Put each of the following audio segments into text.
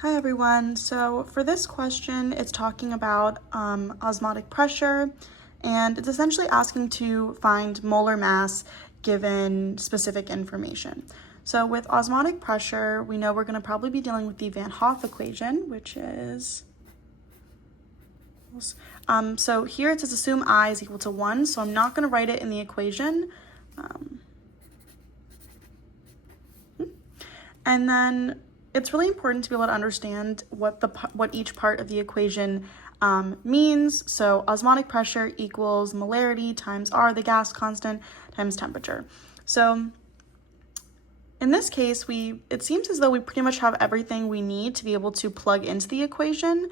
Hi everyone. So for this question, it's talking about osmotic pressure, and it's essentially asking to find molar mass given specific information. So with osmotic pressure, we know we're going to probably be dealing with the Van Hoff equation, which is, so here it says assume I is equal to 1, so I'm not going to write it in the equation. And then it's really important to be able to understand what each part of the equation means. So osmotic pressure equals molarity times R, the gas constant, times temperature. So in this case, it seems as though we pretty much have everything we need to be able to plug into the equation,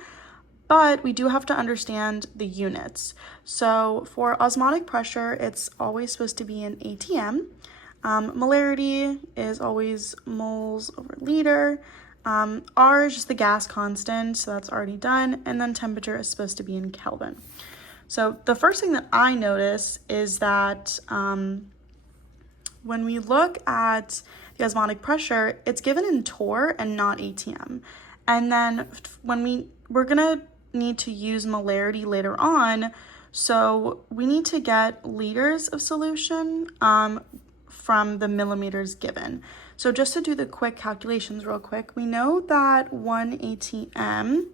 but we do have to understand the units. So for osmotic pressure, it's always supposed to be in ATM. Molarity is always moles over liter. R is just the gas constant, so that's already done. And then temperature is supposed to be in Kelvin. So the first thing that I notice is that when we look at the osmotic pressure, it's given in torr and not ATM. And then when we're gonna need to use molarity later on, so we need to get liters of solution from the millimeters given. So just to do the quick calculations real quick, we know that 1 ATM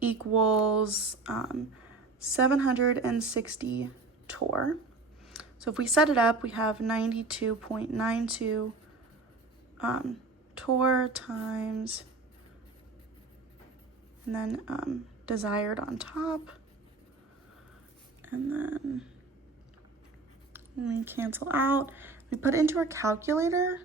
equals 760 torr. So if we set it up, we have 92.92 torr times, and then desired on top, and then we cancel out. We put it into our calculator.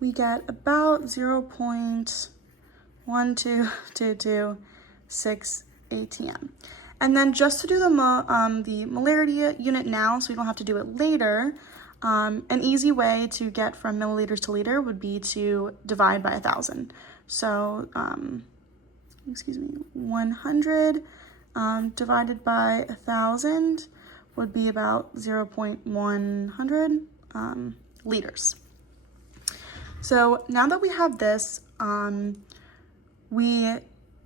We get about 0.12226 ATM. And then just to do the molarity unit now, so we don't have to do it later, an easy way to get from milliliters to liter would be to divide by 1,000. So, 100 divided by 1,000 would be about 0.100 liters. So now that we have this, we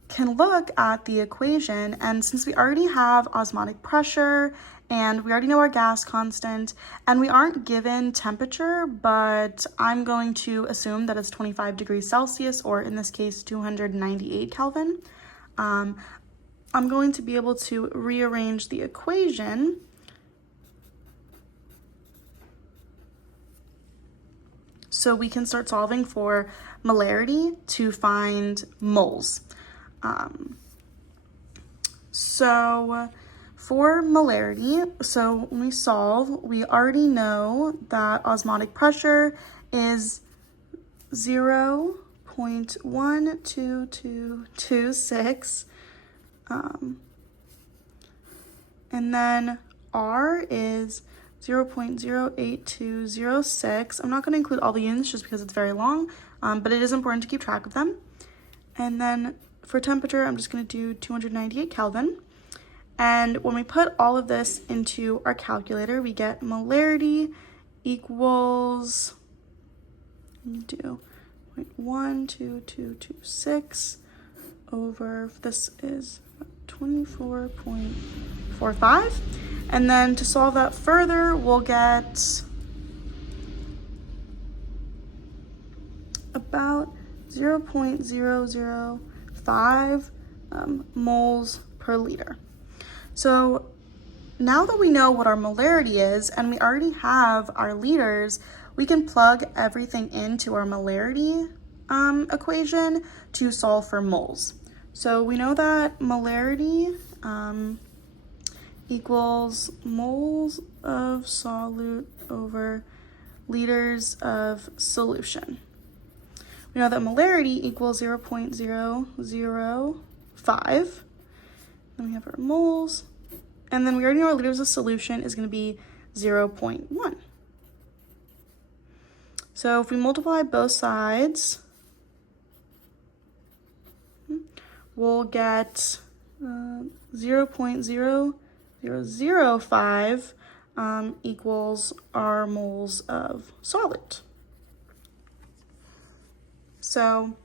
can look at the equation, and since we already have osmotic pressure and we already know our gas constant, and we aren't given temperature, but I'm going to assume that it's 25 degrees Celsius, or in this case 298 Kelvin, I'm going to be able to rearrange the equation so we can start solving for molarity to find moles. So for molarity, so when we solve, we already know that osmotic pressure is 0.12226, and then R is 0.08206. I'm not going to include all the units just because it's very long, but it is important to keep track of them. And then for temperature, I'm just going to do 298 Kelvin. And when we put all of this into our calculator, we get molarity equals 0.12226 over, this is 24.45. And then to solve that further, we'll get about 0.005 moles per liter. So now that we know what our molarity is and we already have our liters, we can plug everything into our molarity equation to solve for moles. So we know that molarity equals moles of solute over liters of solution. We know that molarity equals 0.005. Then we have our moles, and then we already know our liters of solution is going to be 0.1. So if we multiply both sides, we'll get 0.0005 equals our moles of solute. So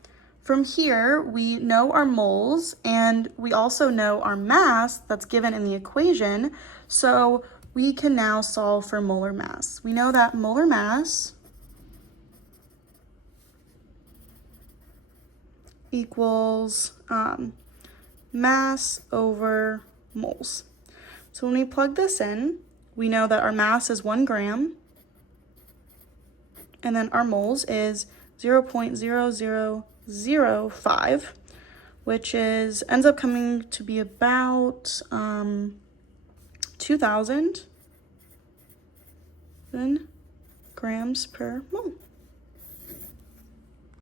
from here, we know our moles and we also know our mass that's given in the equation. So we can now solve for molar mass. We know that molar mass equals mass over moles. So when we plug this in, we know that our mass is 1 gram, and then our moles is 0.0005, which ends up coming to be about 2,000 grams per mole.